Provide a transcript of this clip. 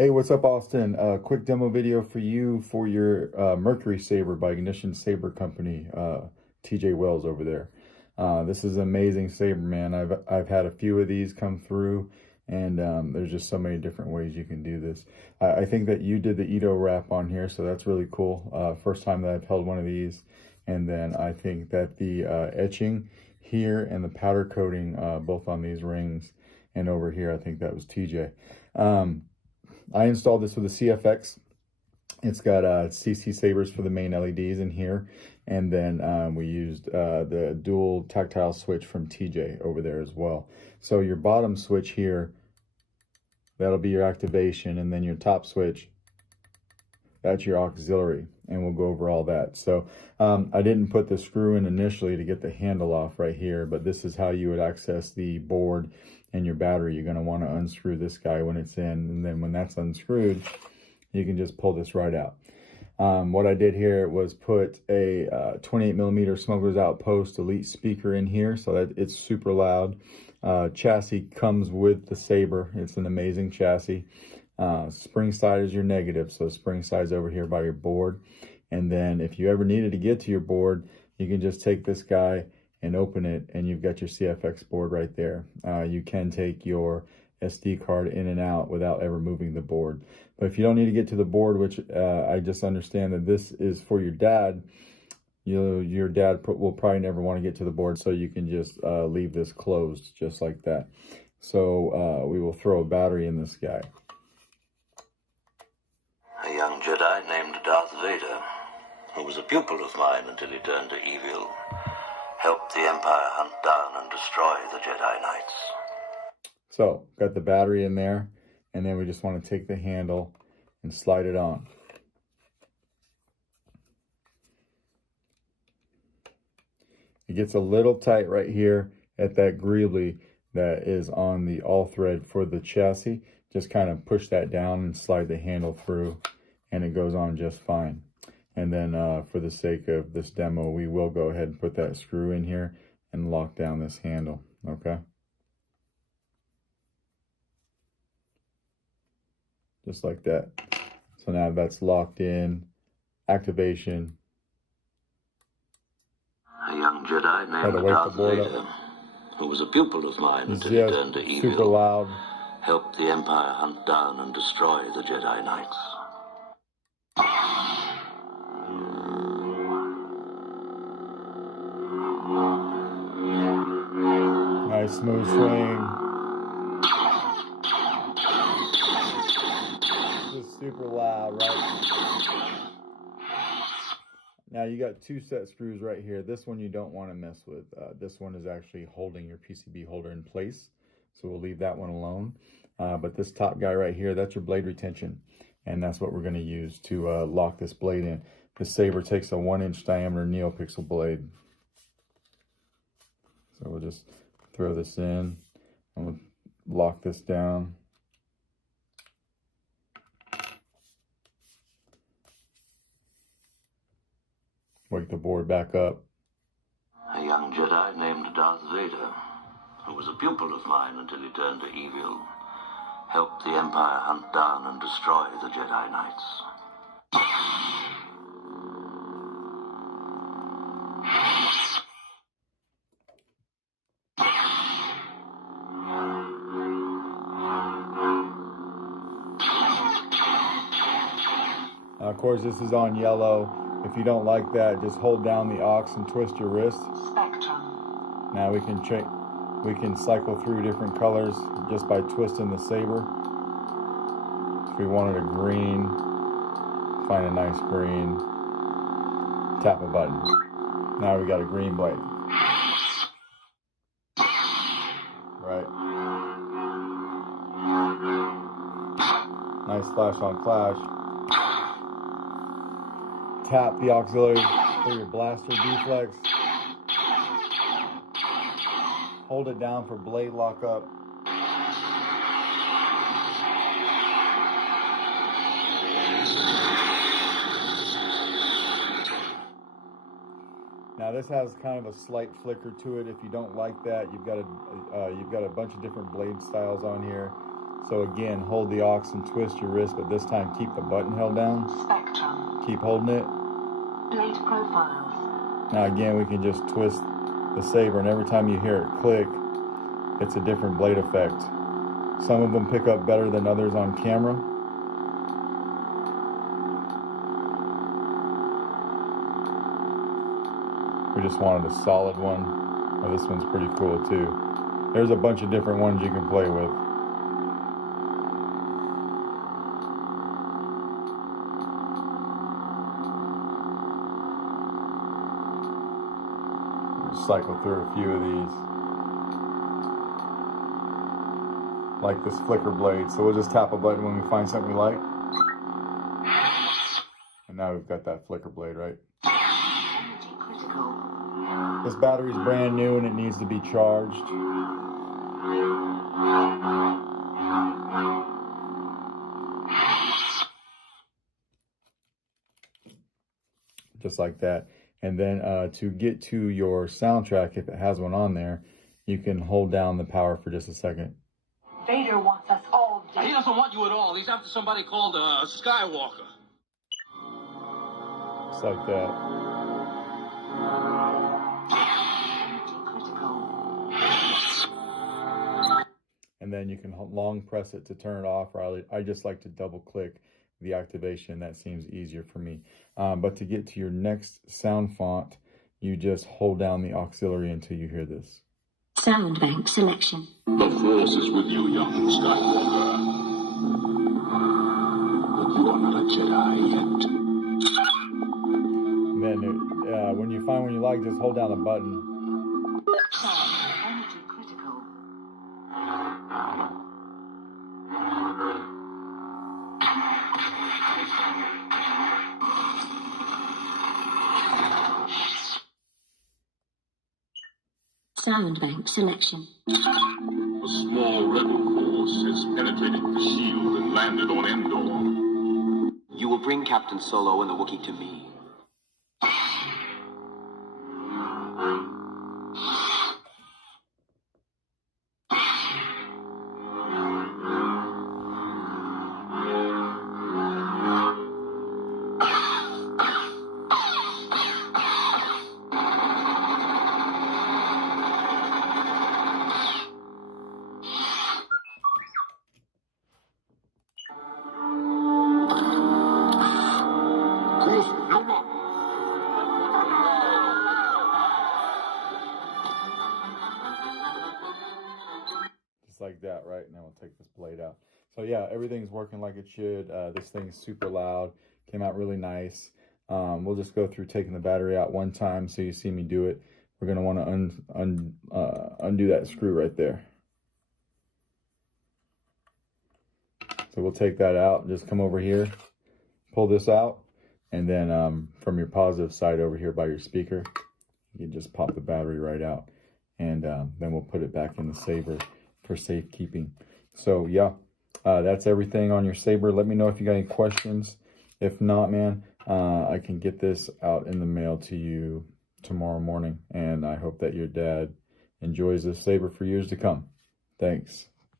Hey, what's up, Austin? Quick demo video for you for your Mercury Saber by Ignition Saber Company, TJ Wells over there. This is an amazing saber, man. I've had a few of these come through, and there's just so many different ways you can do this. I think that you did the Ito wrap on here, so that's really cool. First time that I've held one of these. And then I think that the etching here and the powder coating both on these rings and over here, I think that was TJ. I installed this with a CFX. It's got CCSabers for the main LEDs in here. And then we used the dual tactile switch from TJ over there as well. So your bottom switch here, that'll be your activation. And then your top switch, that's your auxiliary. And we'll go over all that. So I didn't put the screw in initially to get the handle off right here, but this is how you would access the board and your battery. You're going to want to unscrew this guy when it's in, and then when that's unscrewed, you can just pull this right out. What I did here was put a 28mm Smugglers Outpost Elite speaker in here, so that it's super loud. Chassis comes with the Saber. It's an amazing chassis. Spring side is your negative, so spring side's over here by your board. And then if you ever needed to get to your board, you can just take this guy and open it, and you've got your CFX board right there. You can take your SD card in and out without ever moving the board. But if you don't need to get to the board, which I just understand that this is for your dad, your dad will probably never want to get to the board, so you can just leave this closed just like that. So we will throw a battery in this guy. A young Jedi named Darth Vader, who was a pupil of mine until he turned to evil, helped the Empire hunt down and destroy the Jedi Knights. So, got the battery in there, and then we just want to take the handle and slide it on. It gets a little tight right here at that greeley that is on the all thread for the chassis. Just kind of push that down and slide the handle through, and it goes on just fine. And then for the sake of this demo, we will go ahead and put that screw in here and lock down this handle, okay? Just like that. So now that's locked in. Activation. A young Jedi named Darth Vader, who was a pupil of mine until he turned to evil, super loud. Helped the Empire hunt down and destroy the Jedi Knights. Nice smooth swing. Just super loud, right? Now you got two set screws right here. This one you don't want to mess with. This one is actually holding your PCB holder in place, so we'll leave that one alone. But this top guy right here, that's your blade retention, and that's what we're going to use to lock this blade in. The Saber takes a 1-inch diameter Neopixel blade. So we'll just throw this in, and we'll lock this down. Wake the board back up. A young Jedi named Darth Vader, who was a pupil of mine until he turned to evil, helped the Empire hunt down and destroy the Jedi Knights. Of course, this is on yellow. If you don't like that, just hold down the aux and twist your wrist. Spectrum. Now we can cycle through different colors just by twisting the Saber. If we wanted a green, find a nice green, tap a button. Now we got a green blade. Right. Nice flash on flash. Tap the auxiliary for your blaster deflex. Hold it down for blade lockup. Now this has kind of a slight flicker to it. If you don't like that, you've got a bunch of different blade styles on here. So again, hold the aux and twist your wrist, but this time keep the button held down. Spectrum. Keep holding it. Blade profiles. Now again, we can just twist the saber, and every time you hear it click, it's a different blade effect. Some of them pick up better than others on camera. We just wanted a solid one. Oh, this one's pretty cool too. There's a bunch of different ones you can play with. We'll cycle through a few of these. Like this flicker blade. So we'll just tap a button when we find something we like. And now we've got that flicker blade, right? Energy critical. This battery's brand new and it needs to be charged. Just like that. And then to get to your soundtrack, if it has one on there, you can hold down the power for just a second. Vader wants us all dead. He doesn't want you at all. He's after somebody called Skywalker. Just like that. Energy critical. And then you can long press it to turn it off, or I just like to double click the activation. That seems easier for me. But to get to your next sound font, you just hold down the auxiliary until you hear this. Sound bank selection. The Force is with you, young Skywalker. But you are not a Jedi yet. And then when you find one you like, just hold down the button. Energy critical. Sound bank selection. A small rebel force has penetrated the shield and landed on Endor. You will bring Captain Solo and the Wookiee to me. Like that, right? And then we'll take this blade out. So yeah, everything's working like it should. This thing's super loud, came out really nice. We'll just go through taking the battery out one time so you see me do it. We're going to want to undo that screw right there. So we'll take that out, just come over here, pull this out, and then from your positive side over here by your speaker, you can just pop the battery right out, and then we'll put it back in the Saber for safekeeping. So yeah, that's everything on your Saber. Let me know if you got any questions. If not, man, I can get this out in the mail to you tomorrow morning, and I hope that your dad enjoys this Saber for years to come. Thanks.